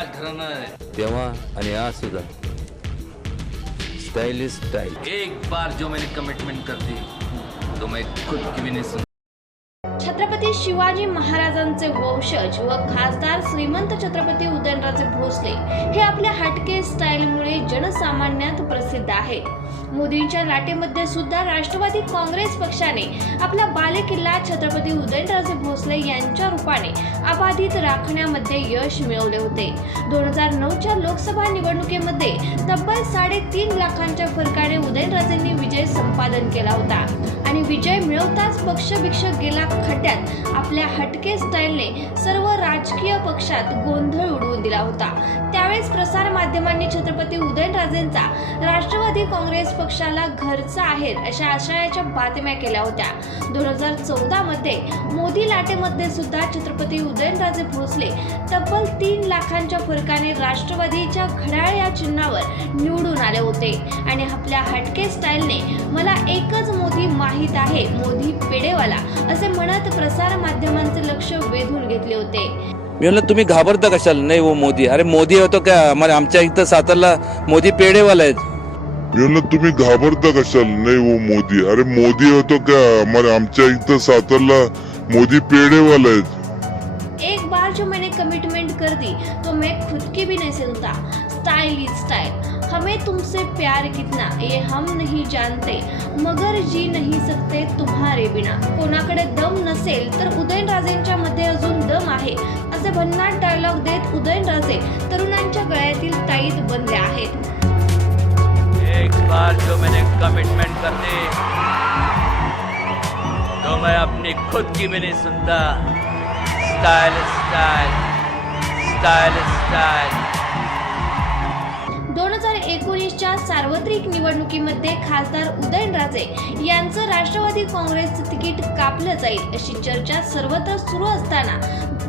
राजघराणं आहे तेव्हा आणि आज सुद्धा. स्टाईल एक बार जो मैंने कमिटमेंट कर दी तो मैं खुद की भी नहीं सुन छत्रपती शिवाजी महाराजांचे वंशज व खासदार श्रीमंत छत्रपती उदयनराजे भोसले हे आपल्या हटके स्टाईलमुळे जनसामान्यात प्रसिद्ध आहे मोदींच्या लाटेमध्ये सुद्धा राष्ट्रवादी काँग्रेस पक्षाने आपला बालेकिल्ला छत्रपती उदयनराजे भोसले यांच्या रूपाने अबाधित राखण्यामध्ये यश मिळवले होते. दोन हजार नऊच्या लोकसभा निवडणुकीमध्ये तब्बल साडेतीन लाखांच्या फरकाने उदयनराजेंनी विजय संपादन केला होता. आणि विजय मिळवताच पक्ष भिक्ष गेला खड्ड्यात. आपल्या हटके स्टाईलने सर्व राजकीय पक्षात गोंधळ उडवून दिला होता. त्यावेळेस प्रसार माध्यमांनी छत्रपती उदयनराजेंचा राष्ट्रवादी काँग्रेस पक्षाला घरचा आहे अशा आशयाच्या बातम्या केल्या होत्या. दोन हजार चौदा मध्ये मोदी लाटेमध्ये सुद्धा छत्रपती उदयनराजे भोसले तब्बल तीन लाखांच्या फरकाने राष्ट्रवादीच्या घड्याळ या चिन्हावर निवडून आले होते. आणि आपल्या हटके स्टाईलने मला एकच मोदी माहीत आहे मोदी पेडेवाला असे म्हणत प्रसार माध्यमांचे लक्ष वेधून घेतले होते. मी म्हणलं तुम्ही घाबरता कशाला? नाही वो मोदी. अरे मोदी होतो का? आम्हाला आमच्या इथं सातारला मोदी पेढेवाला आहेत. मी म्हणलं तुम्ही घाबरता कशाला? नाही वो मोदी. अरे मोदी होतो का? हमारे आमच्या इथं सातारला मोदी पेढेवाला आहेत. एक बार जो मैंने कमिटमेंट कर दी तो मैं खुद की भी नहीं सुनता। स्टाइल इज स्टाइल हमें तुमसे प्यार कितना ये हम नहीं जानते। मगर जी नहीं सकते तुम्हारे बिना। कोणाकडे दम नसेल तर उदयनराजेंच्या असे भन्नाट डायलॉग देत उदयनराजे तरुणांच्या गळ्यातील ताईत बनले आहेत. एक बार जो मैंने कमिटमेंट कर दी तो मैं अपनी खुद की भी नहीं सुनता। स्टाइल स्टाइल स्टाइल स्टाइल दोन हजार एकोणीसच्या सार्वत्रिक निवडणुकीमध्ये खासदार उदयनराजे यांचं राष्ट्रवादी काँग्रेसचं तिकीट कापलं जाईल अशी चर्चा सर्वत्र सुरू असताना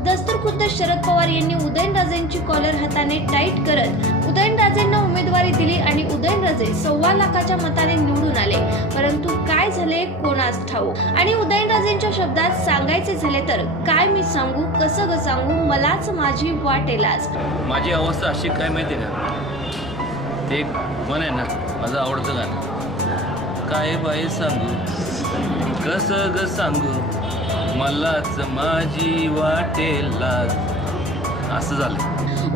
दस्तूरखुद्द शरद पवार यांनी उदयनराजेंची कॉलर हाताने टाईट करत उदयनराजेंना उमेदवारी दिली आणि उदयनराजे सव्वा लाखाच्या मताने निवडून आले. परंतु काय झाले कोणास ठाऊ आणि उदयनराजेंच्या शब्दात सांगायचे झाले तर काय मी सांगू कसं ग सांगू मलाच माझी वाटेलाच माझी अवस्था अशी काय माहिती ना ते एक मन आहे ना माझं आवडतं गाणं. काय बाई सांगू? कसं ग सांगू? मलाच माझी वाटेला. असं झालं.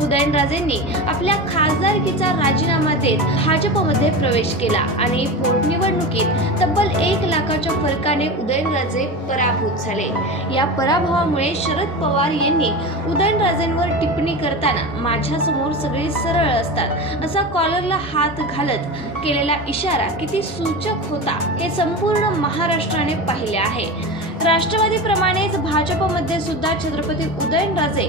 उदयनराजेंनी आपल्या खासदारकीचा राजीनामा देत भाजपमध्ये प्रवेश केला आणि पोटनिवडणुकीत तब्बल एक लाखाच्या फरकाने उदयनराजे पराभूत झाले. या पराभवामुळे शरद पवार यांनी उदयनराजेंवर टिप्पणी करताना माझ्यासमोर सगळे सरळ असतात असा कॉलरला हात घालत केलेला इशारा किती सूचक होता हे संपूर्ण महाराष्ट्राने पाहिले आहे. राष्ट्रवादीप्रमाणेच भाजपमध्ये सुद्धा छत्रपती उदयनराजे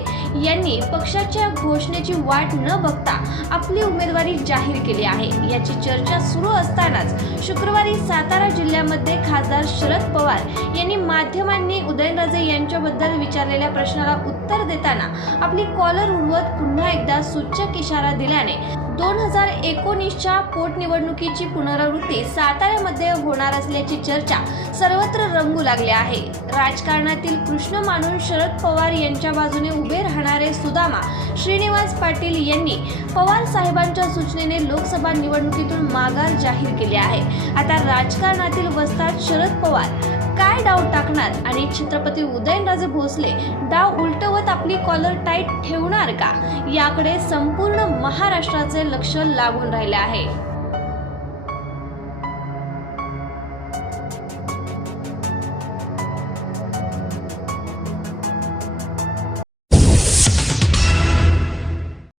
यांनी पक्षाच्या घोषणेची वाट न बघता आपली उमेदवारी जाहीर केली आहे. याची चर्चा सुरू असतानाच शुक्रवारी सातारा जिल्ह्यामध्ये खासदार शरद पवार यांनी माध्यमांनी उदयनराजे यांच्याबद्दल विचारलेल्या प्रश्नाला उत्तर देताना आपली कॉलर उडवत पुन्हा एकदा सूचक इशारा दिल्याने दोन हजार एकोणीसच्या पोटनिवडणुकीची पुनरावृत्ती साताऱ्यामध्ये होणार असल्याची चर्चा सर्वत्र रंगू लागले आहे. राजकारणातील कृष्ण मानून शरद पवार यांच्या बाजूने उभे राहणारे सुदामा श्रीनिवास पाटील यांनी पवार साहेबांच्या सूचनेने लोकसभा निवडणुकीतून माघार जाहीर केली आहे. आता राजकारणातील वस्तात शरद पवार काय डाव टाकणार आणि छत्रपती उदयनराजे भोसले डाव उलटवत आपली कॉलर टाईट ठेवणार का? याकडे संपूर्ण महाराष्ट्राचे लक्ष लागून राहिले आहे.